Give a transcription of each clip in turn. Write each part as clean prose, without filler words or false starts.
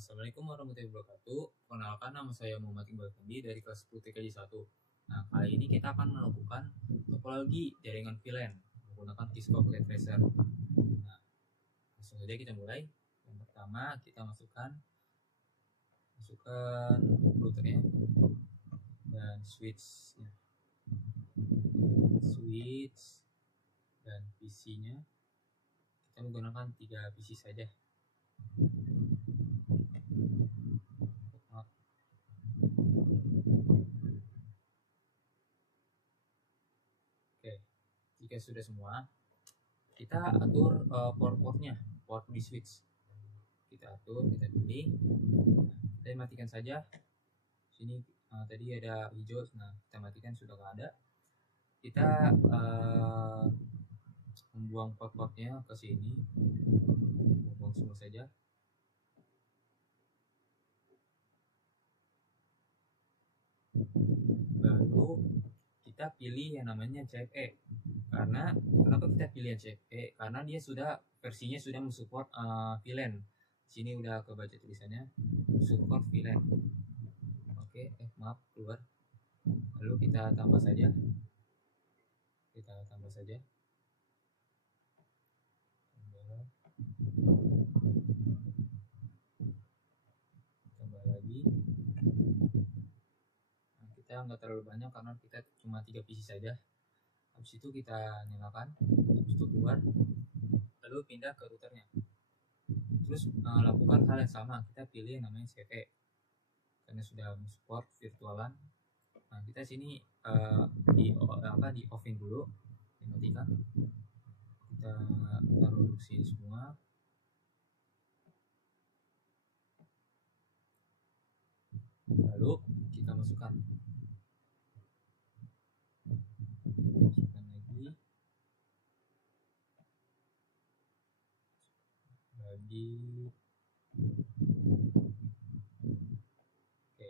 Assalamualaikum warahmatullahi wabarakatuh. Perkenalkan, nama saya Muhammad Iqbal Fendi dari kelas 10 TKJ 1. Nah, kali ini kita akan melakukan topologi jaringan VLAN menggunakan Cisco Packet Tracer. Nah, langsung saja kita mulai. Yang pertama, kita masukkan routernya dan switch dan PC-nya. Kita menggunakan 3 PC saja. Oke, jika sudah semua, kita atur port-portnya, port di switch. Kita atur, kita pilih. Nah, kita matikan saja. Sini tadi ada hijau, nah kita matikan, sudah nggak ada. Kita membuang port-portnya ke sini, membuang semua saja. Lalu kita pilih yang namanya CFE. Kenapa kita pilih yang CFE? Karena dia versinya sudah mensupport VLAN. Sini udah kebaca tulisannya support VLAN. Oke, maaf, keluar. Lalu kita tambah saja. Tambah lagi. Nah, kita nggak terlalu banyak karena kita cuma 3 PC saja. Habis itu kita nyalakan, habis itu keluar, lalu pindah ke routernya. Terus lakukan hal yang sama, kita pilih yang namanya CFE karena sudah support virtualan. Nah, kita sini di offin dulu, dimatikan. Kita taruh di sini semua. Lalu kita masukkan lagi. Oke,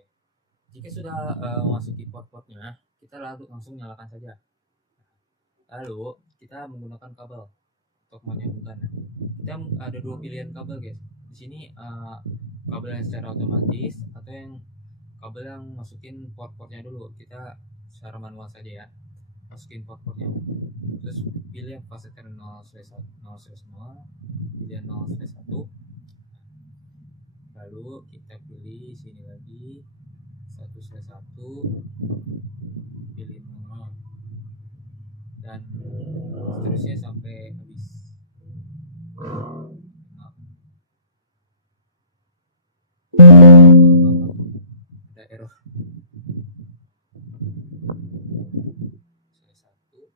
jika sudah memasuki port-portnya, kita langsung nyalakan saja. Lalu kita menggunakan kabel untuk menyambungkan. Kita ada 2 pilihan kabel, guys. Di sini kabel yang secara otomatis atau yang kabel yang masukin port-portnya dulu. Kita secara manual saja ya, masukin port-portnya. Terus pilih yang capacitor 0/0, pilih 0/1. Lalu kita pilih sini lagi 1/1, pilih 0, dan seterusnya sampai habis. Ada error. 1,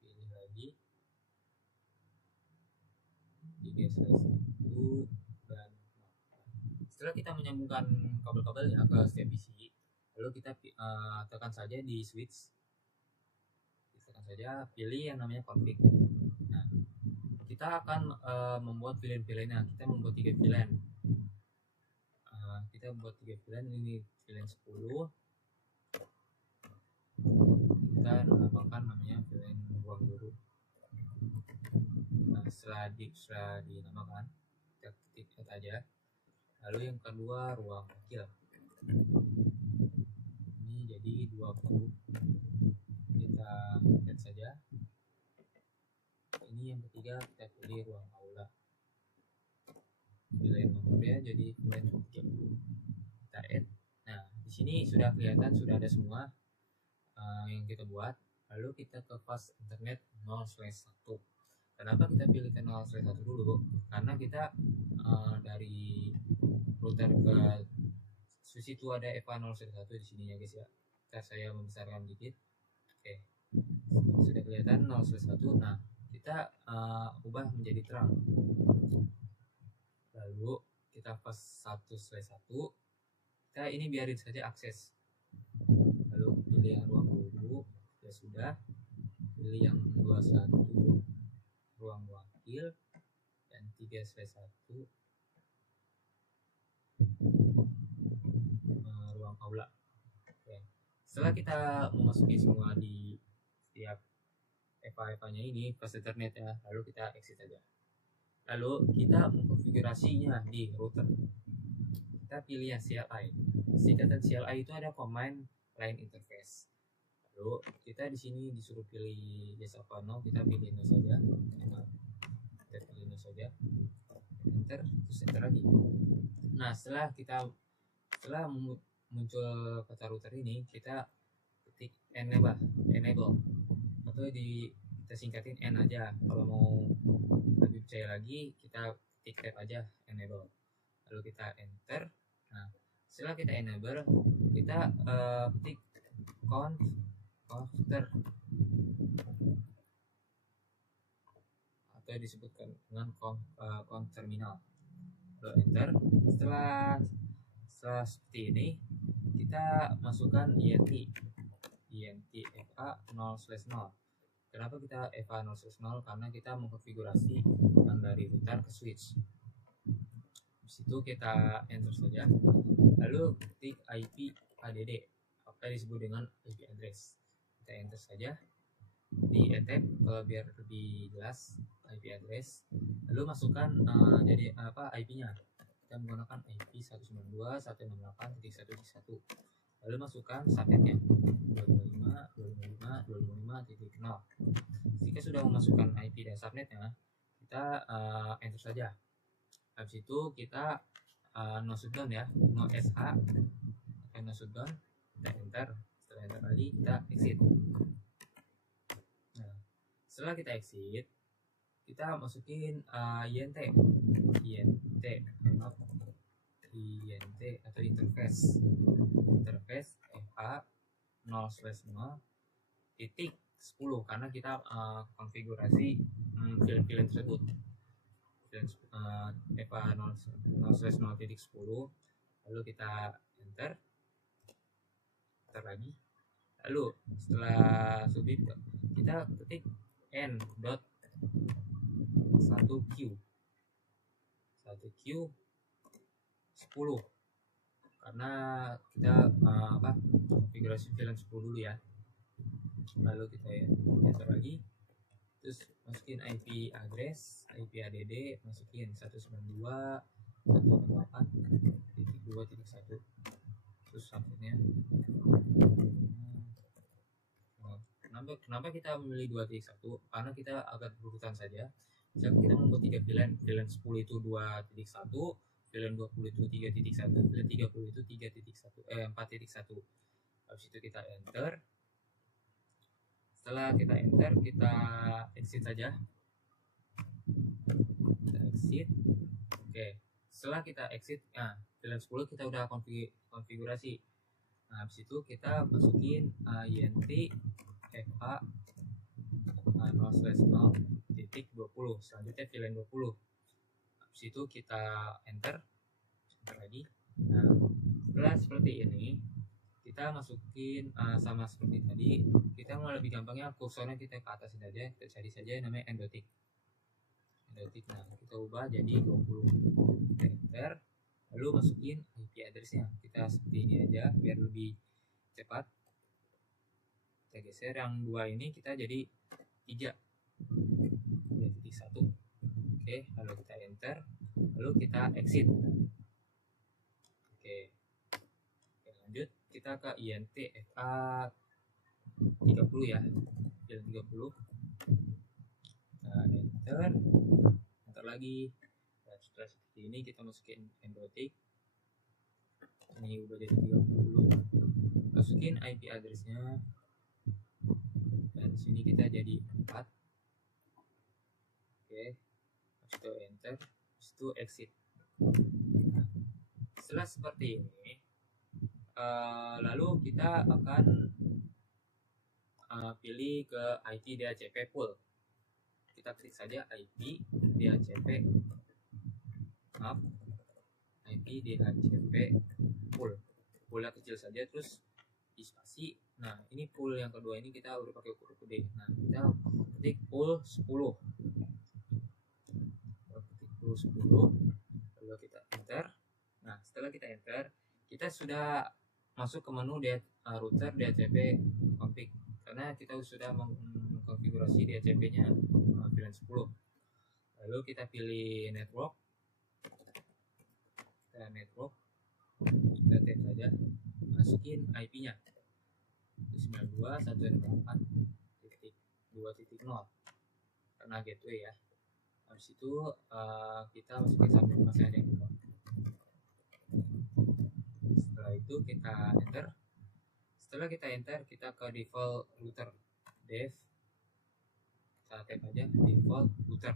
pilih lagi 3/1, dan setelah kita menyambungkan kabel-kabelnya ke setiap PC, lalu kita tekan saja di switch. Tekan saja, pilih yang namanya config. Nah, kita akan membuat VLAN-nya. Kita membuat 3 VLAN. Kita buat 3 VLAN, ini VLAN 10. Kita namakan namanya VLAN ruang guru. Nah, setelah dinamakan, kita ketik aja. Lalu yang kedua ruang wakil. Ini jadi 20. Kita lihat saja. Ini yang ketiga, kita pilih ruang aula. VLAN nomornya jadi VLAN 30. Kita add. Nah, di sini sudah kelihatan, sudah ada semua yang kita buat. Lalu kita ke fast internet 0/1. Kenapa kita pilih ke 0/1 dulu? Karena kita dari router ke switch itu ada EVA 0/1 di sini ya, guys ya. Saya membesarkan dikit. Oke, sudah kelihatan 0/1. Nah, kita ubah menjadi terang. Lalu kita pas 1/1. Kita ini biarin saja akses. Lalu pilih yang ruang guru, ya sudah. Pilih yang 21 ruang wakil, dan 3/1 ruang aula. Oke. Setelah kita memasuki semua di setiap EVA-nya ini pas internet ya, lalu kita exit aja. Lalu kita mengkonfigurasinya di router. kita pilih yang CLI. Singkatan CLI itu ada command line interface. Lalu kita di sini disuruh pilih yes apa no, kita pilih no saja. Kita pilih no saja. Enter, terus enter lagi. Nah, setelah muncul kata router ini, kita ketik enable atau kita singkatin N aja. Kalau mau lebih percaya lagi, kita ketik tab aja enable, lalu kita enter. Nah, setelah kita enable, kita ketik configure atau disebutkan dengan conf terminal, lalu enter. Setelah seperti ini, kita masukkan int fa 0/0. Kenapa kita fa 0/0? Karena kita mengkonfigurasi yang dari router ke switch. Habis itu kita enter saja, lalu ketik IP add, apa disebut dengan IP address. Kita enter saja di tab biar lebih jelas IP address, lalu masukkan jadi apa IP-nya. Kita menggunakan IP 192.168.1.1, lalu masukkan subnetnya 255.255.255.0. Jika sudah memasukkan IP dan subnetnya, kita enter saja. Habis itu kita no shutdown ya, no sh atau no shutdown, kita enter. Setelah enter lagi kita exit. Nah, setelah kita exit, kita masukin int atau interface fa 0/0 titik 10, karena kita konfigurasi VLAN tersebut fa 0/0 titik 10, lalu kita enter lagi. Lalu setelah submit, kita ketik n.1q 10, karena kita konfigurasi VLAN 10 dulu ya. Lalu kita enter lagi, terus masukin IP address, IP add, masukin 192.168.2.1, terus subnetnya. Kenapa kita memilih 2.1? Karena kita agak berurutan saja. Misalkan kita membuat 3 VLAN 10 itu 2.1, VLAN 20 itu 3.1, VLAN 30 itu 4.1. Habis itu kita enter. Setelah kita enter, kita exit saja. Kita exit. Oke. Setelah kita exit, VLAN 10 kita udah konfigurasi. Nah, habis itu kita masukin int fa 0/0 titik 20, selanjutnya VLAN 20. Habis itu kita enter lagi. Nah, setelah seperti ini, kita masukin sama seperti tadi. Kita mau lebih gampangnya, kursornya kita ke atas saja, kita cari saja namanya endotik. Nah, kita ubah jadi 20. Kita enter, lalu masukin IP address-nya. Kita seperti ini aja biar lebih cepat. Kita geser yang 2 ini, kita jadi 3.1. Oke, lalu kita enter, lalu kita exit. Oke, lanjut kita ke int fa 30 ya, jalan 30. Kita enter lagi. Nah, setelah seperti ini kita masukin endotik, ini ubah jadi 30, masukin IP address-nya, dan sini kita jadi 4. Oke, habis itu enter, habis itu exit. Nah, setelah seperti ini, lalu kita akan pilih ke IP DHCP pool. Kita klik saja IP DHCP poolnya kecil saja, terus di spasi. Nah, ini pool yang kedua ini kita udah pakai huruf D. Nah, kita ketik pool 10. Lalu kita enter. Nah, setelah kita enter, kita sudah masuk ke menu router DHCP config, karena kita sudah mengkonfigurasi DHCP-nya VLAN 10. Lalu kita pilih network. kita tap saja, masukin IP-nya 192.168.2.0 karena gateway ya. Habis itu kita masukin subnet masih ada yang lupa. Setelah itu kita enter. Setelah kita enter, kita ke default router dev, kita tap aja default router.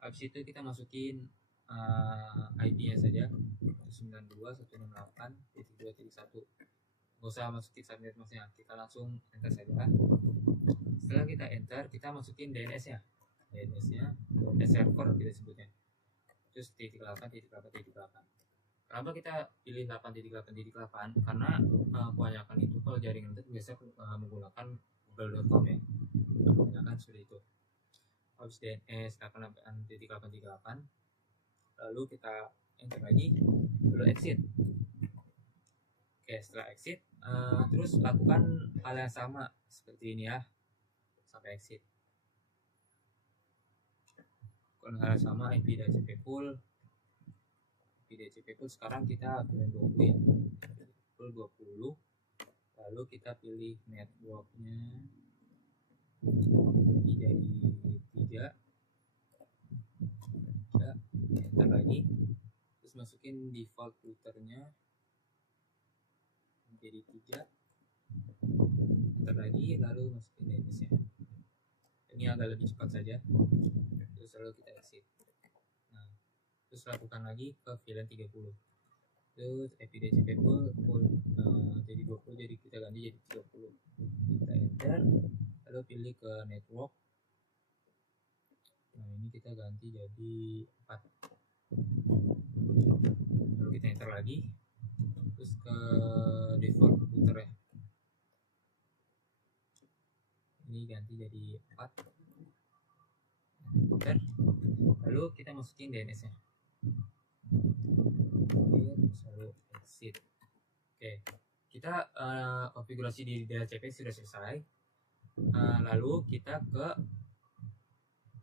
Habis itu kita masukin IP-nya saja 192.168.2.1. Gak usah masukin subnet masnya, kita langsung enter saja. Setelah kita enter, kita masukin DNS-nya, DNS server kita sebutnya, terus 8.8.8. Kenapa kita pilih 8.8.8? Karena kebanyakan itu kalau jaringan itu biasa menggunakan google.com ya, kebanyakan sudah itu. Habis DNS 8.8.8, lalu kita enter lagi, lalu exit. Oke, setelah exit, terus lakukan hal yang sama seperti ini ya, sampai exit. Lakukan hal yang sama, IP DHCP pool. IP DHCP pool sekarang kita pilih 20 ya, pool 20. Lalu kita pilih networknya, ini dari 3, enter lagi, terus masukin default routernya jadi 3, enter lagi, lalu masukin DNS-nya. Ini agak lebih cepat saja. Terus lalu kita exit. Nah, terus lakukan lagi ke VLAN 30. Terus IP DHCP pool jadi 20, jadi kita ganti jadi 30. Kita enter, lalu pilih ke network. Nah, ini kita ganti jadi 4. Lalu kita enter lagi, terus ke default router ya, ini ganti jadi 4, enter, lalu kita masukin DNS nya. Oke, terus lalu exit. Oke, kita konfigurasi di DHCP sudah selesai. Lalu kita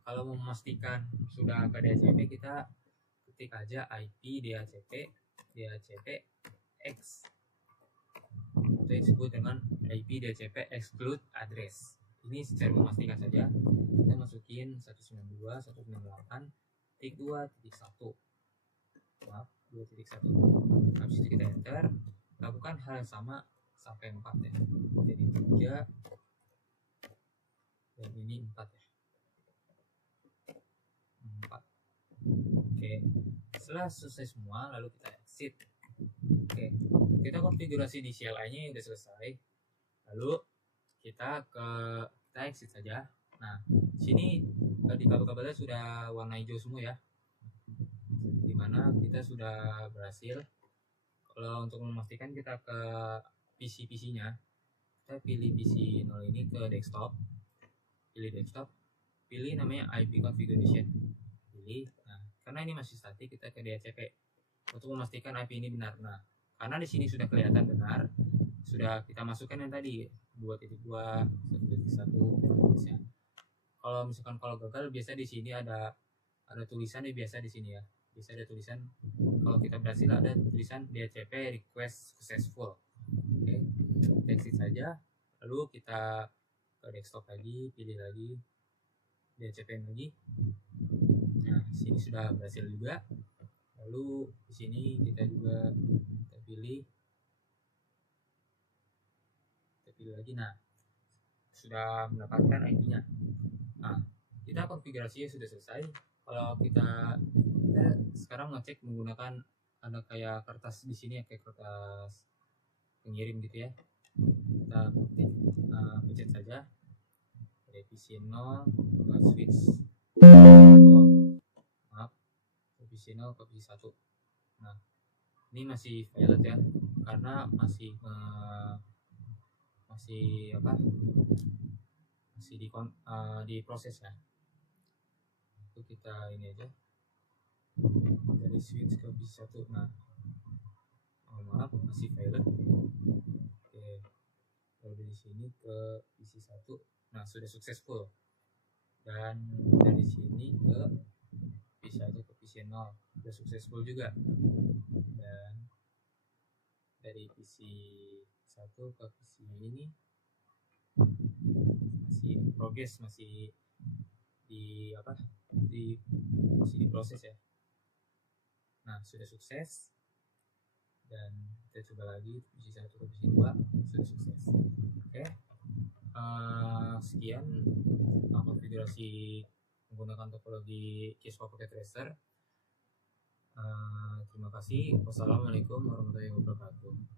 kalau mau memastikan sudah ke DHCP, kita ketik aja IP DHCP X, atau yang disebut dengan IP DHCP exclude address. Ini secara memastikan saja. Kita masukin 192.168.2.1. Maaf, 2.1. Habis itu kita enter. Lakukan hal yang sama sampai 4 ya. Jadi 3 dan ini 4 ya. 4. Oke. Setelah selesai semua, lalu kita exit. Oke, kita konfigurasi di CLI-nya sudah selesai. Lalu kita exit saja. Nah, sini di kabel-kabelnya sudah warna hijau semua ya, dimana kita sudah berhasil. Kalau untuk memastikan, kita ke PC-nya, kita pilih PC 0 ini ke desktop, pilih namanya IP configuration, pilih. Nah, karena ini masih statik, kita ke DHCP untuk memastikan IP ini benar. Nah, karena di sini sudah kelihatan benar, sudah kita masukkan yang tadi 2.2, 1.1. Kalau misalkan kalau gagal, biasa di sini ada tulisan biasa di sini ya. Bisa ada tulisan, kalau kita berhasil ada tulisan DHCP request successful. Oke, exit saja. Lalu kita ke desktop lagi, pilih lagi DHCP lagi. Nah, sini sudah berhasil juga. Lalu di sini kita juga pilih lagi. Nah, sudah mendapatkan IP-nya. Nah, kita konfigurasinya sudah selesai. Kalau kita sekarang ngecek menggunakan ada kayak kertas di sini ya, kayak kertas pengirim gitu ya. Kita pencet saja dari PC 0 ke switch ke PC 0 ke PC 1. Nah, ini masih violet ya, karena masih diproses ya. Itu kita ini aja dari switch ke PC 1. Nah, maaf, masih violet. Oke, lalu dari sini ke PC 1. Nah, sudah successful. Dan dari sini ke PC 1 ke PC 0 sudah successful juga. Dan dari PC 1 ke PC ini masih progres, masih di masih diproses ya. Nah, sudah sukses, dan kita coba lagi PC 1 ke PC 2 sudah sukses. Oke. Sekian konfigurasi menggunakan topologi Keyscope Pocket Tracer. Terima kasih. Wassalamualaikum warahmatullahi wabarakatuh.